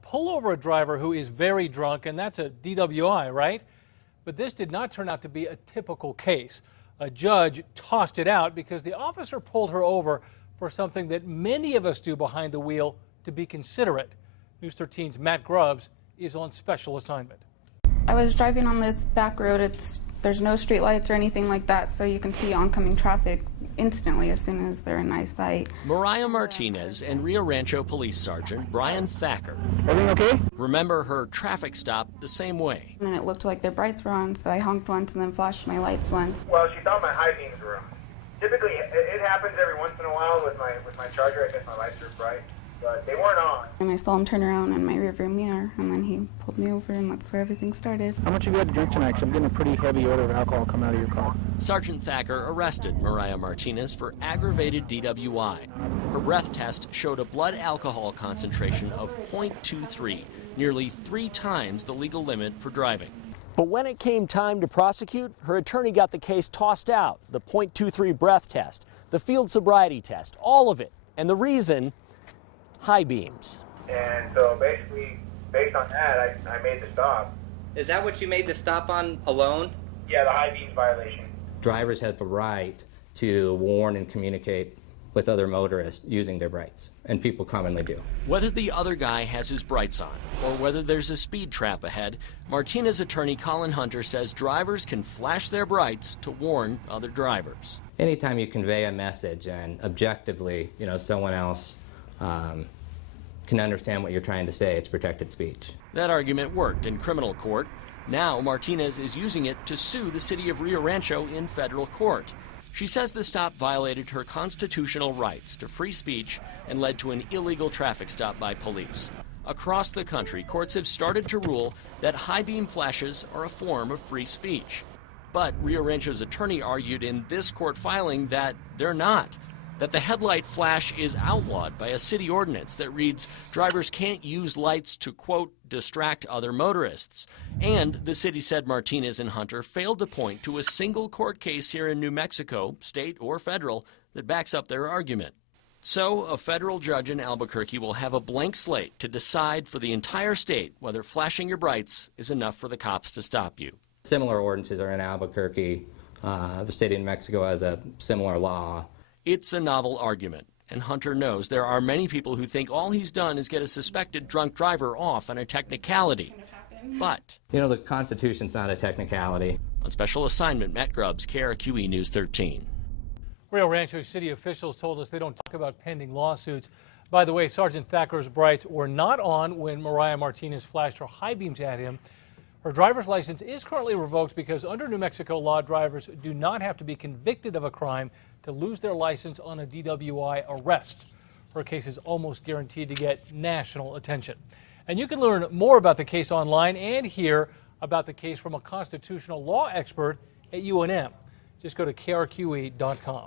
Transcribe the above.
Pull over a driver who is very drunk, and that's a DWI, right? But this did not turn out to be a typical case. A judge tossed it out because the officer pulled her over for something that many of us do behind the wheel, to be considerate. News 13's Matt Grubbs is on special assignment. I was driving on this back road. There's no street lights or anything like that, so you can see oncoming traffic instantly as soon as they're in eyesight. Mariah Martinez and Rio Rancho Police Sergeant Brian Thacker. Everything okay? Remember her traffic stop the same way. And it looked like their brights were on, so I honked once and then flashed my lights once. Well, she thought my high beams were on. Typically, it happens every once in a while with my Charger. I guess my lights are bright, but they weren't on. And I saw him turn around in my rearview mirror, and then he pulled me over, and that's where everything started. How much have you had to drink tonight? 'Cause I'm getting a pretty heavy odor of alcohol coming out of your car. Sergeant Thacker arrested Mariah Martinez for aggravated DWI. Her breath test showed a blood alcohol concentration of 0.23, nearly 3 times the legal limit for driving. But when it came time to prosecute, her attorney got the case tossed out. The .23 breath test, the field sobriety test, all of it. And the reason, high beams. And so basically, based on that, I made the stop. Is that what you made the stop on alone? Yeah, the high beams violation. Drivers have the right to warn and communicate with other motorists using their brights, and people commonly do. Whether the other guy has his brights on or whether there's a speed trap ahead, Martinez attorney Colin Hunter says drivers can flash their brights to warn other drivers. Anytime you convey a message and objectively, someone else can understand what you're trying to say, it's protected speech. That argument worked in criminal court. Now Martinez is using it to sue the city of Rio Rancho in federal court. She says the stop violated her constitutional rights to free speech and led to an illegal traffic stop by police. Across the country, courts have started to rule that high beam flashes are a form of free speech. But Rio Rancho's attorney argued in this court filing that they're not, that the headlight flash is outlawed by a city ordinance that reads drivers can't use lights to, quote, distract other motorists. And the city said Martinez and Hunter failed to point to a single court case here in New Mexico, state or federal, that backs up their argument. So a federal judge in Albuquerque will have a blank slate to decide for the entire state whether flashing your brights is enough for the cops to stop you. Similar ordinances are in Albuquerque. The state of New Mexico has a similar law. It's a novel argument, and Hunter knows there are many people who think all he's done is get a suspected drunk driver off on a technicality. But the Constitution's not a technicality. On special assignment, Matt Grubbs, KRQE News 13. Rio Rancho city officials told us they don't talk about pending lawsuits. By the way, Sergeant Thacker's brights were not on when Mariah Martinez flashed her high beams at him. Her driver's license is currently revoked because under New Mexico law, drivers do not have to be convicted of a crime to lose their license on a DWI arrest. Her case is almost guaranteed to get national attention. And you can learn more about the case online and hear about the case from a constitutional law expert at UNM. Just go to krqe.com.